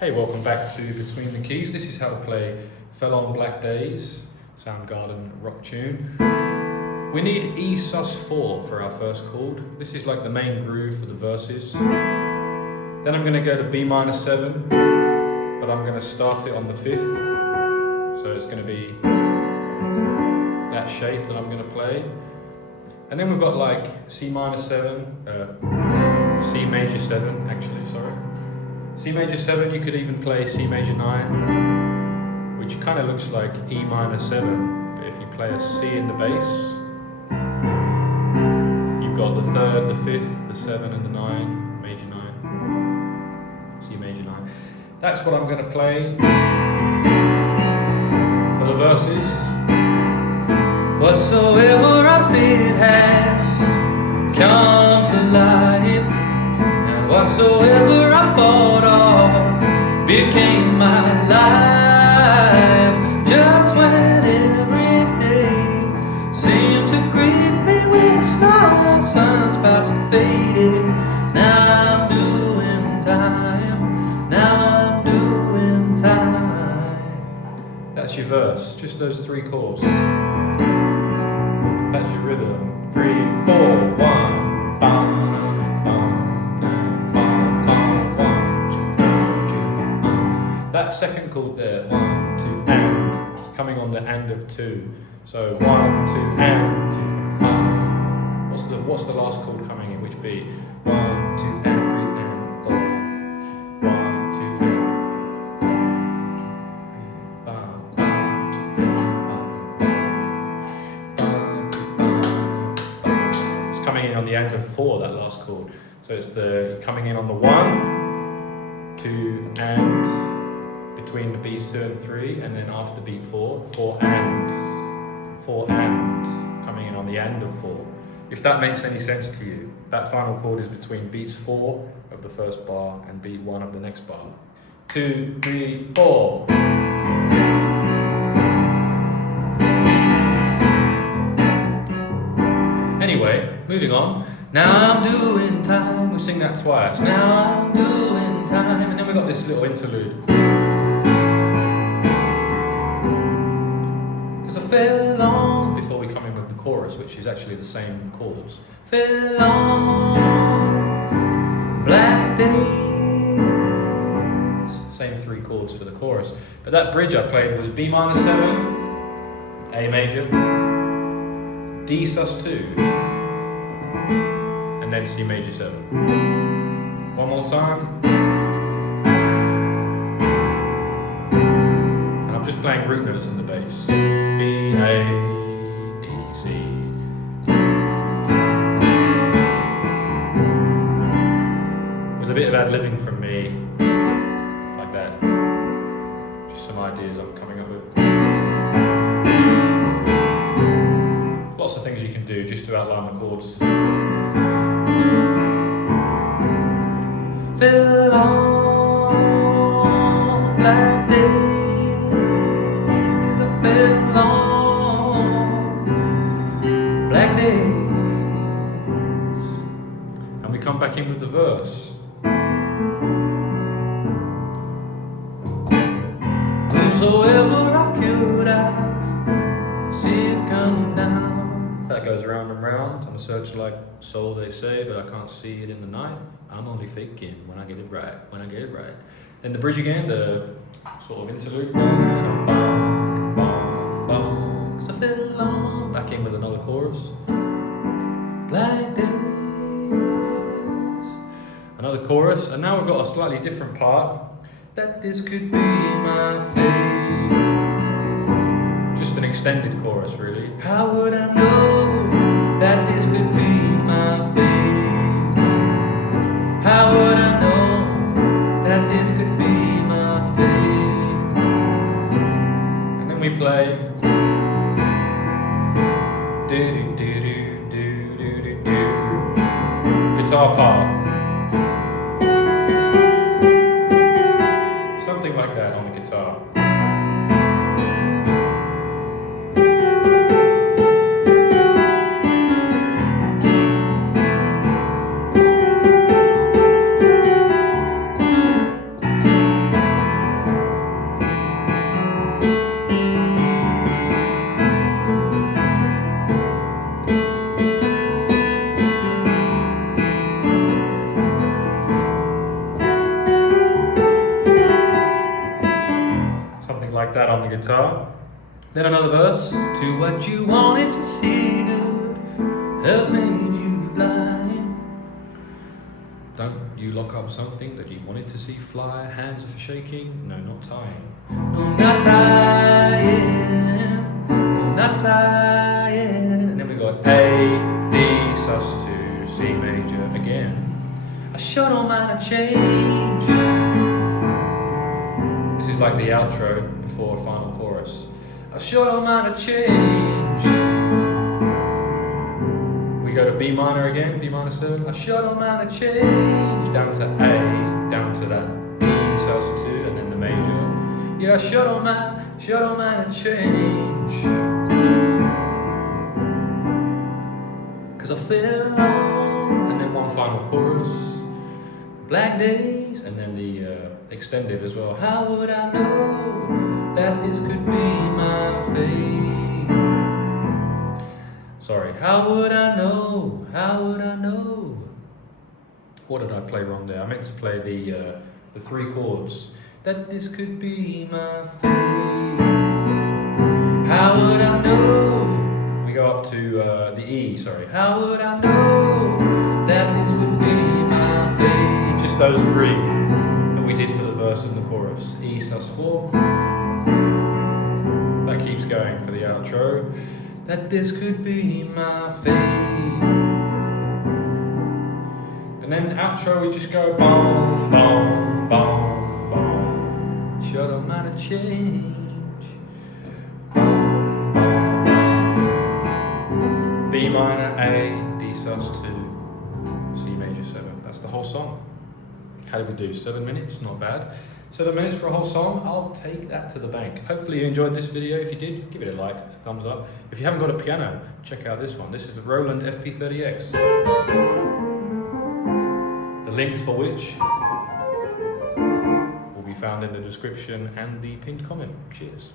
Hey, welcome back to Between the Keys. This is how to play Fell on Black Days, Soundgarden rock tune. We need E sus4 for our first chord. This is like the main groove for the verses. Then I'm going to go to B minor 7, but I'm going to start it on the 5th. So it's going to be that shape that I'm going to play. And then we've got like C major 7, actually, sorry. C major 7, you could even play C major 9, which kind of looks like E minor 7, but if you play a C in the bass, you've got the 3rd, the 5th, the 7 and the 9, major 9, C major 9. That's what I'm going to play for the verses. Whatsoever I feared has come to life, and whatsoever I thought of became my life. Just when every day seemed to greet me with a smile, sunspots are faded. Now I'm doing time, now I'm doing time. That's your verse, just those 3 chords. That's your rhythm. 3, 4, 1. Bum, bum, bum, bum, bum, 1, 2, 3. That second chord there, 1, 2, and. It's coming on the and of 2. So 1, 2, and 2. What's the last chord coming in? Which beat? 1, 2, and 3 and 4. 1, 2, and. Bum, bum, 2, and. Coming in on the end of 4, that last chord. So it's coming in on the 1, 2, and between the beats 2 and 3, and then after beat 4, 4 and, 4 and, coming in on the end of 4. If that makes any sense to you, that final chord is between beats 4 of the first bar and beat 1 of the next bar. 2, 3, 4. Anyway, moving on. Now I'm doing time. We'll sing that twice. Now I'm doing time. And then we've got this little interlude. Cause I fell on, Before we come in with the chorus, which is actually the same chords. fell on black days. Same 3 chords for the chorus. But that bridge I played was B minor 7, A major, D sus2, and then C major 7. One more time. And I'm just playing root notes in the bass. B, A, D, C. With a bit of ad-libbing from me, like that. Just some ideas I'm coming up with. Lots of things you can do just to outline the chords. Fell on black days. I fell on black days. And we come back in with the verse. Whomsoever I could, I see it come down. That goes round and round. I'm a searchlight soul, they say, but I can't see it in the night. I'm only faking when I get it right, when I get it right. Then the bridge again, the sort of interlude. Cause I fell on Back in with another chorus. black days. Another chorus, and now we've got a slightly different part. That this could be my fate. Just an extended chorus, really. How would I know that this could be my fate? How would I know that this could be my fate? And then we play. Do do do do do do do. Guitar part. Something like that on the guitar. like that on the guitar. Then another verse. To what you wanted to see good has made you blind. Don't you lock up something that you wanted to see fly. Hands are for shaking, no, not tying. No, not tying. No, not tying. And then we got A, D, sus2, C major again. I sure don't mind a change. This is like the outro before a final chorus. I sure don't mind a change. We go to B minor again, B minor 7. I sure don't mind a change. Down to A, down to that E sus2, and then the major. Yeah, I sure don't mind a change. Cause I feel alone. And then one final chorus. Black days. And then the extended as well. How would I know that this could be my fate? Sorry. How would I know? How would I know? What did I play wrong there? I meant to play the 3 chords. That this could be my fate. How would I know? We go up to the E, sorry. How would I know that this would be my fate? Just those 3 that we did for the verse and the chorus. E sus4. That keeps going for the outro. That this could be my fate. And then outro we just go boom, boom, boom, boom. Sure don't mind a change. B minor, A, D sus2, C major 7. That's the whole song. How did we do? 7 minutes? Not bad. 7 minutes for a whole song. I'll take that to the bank. Hopefully you enjoyed this video. If you did, give it a like, a thumbs up. If you haven't got a piano, check out this one. This is the Roland FP-30X. The links for which will be found in the description and the pinned comment. Cheers.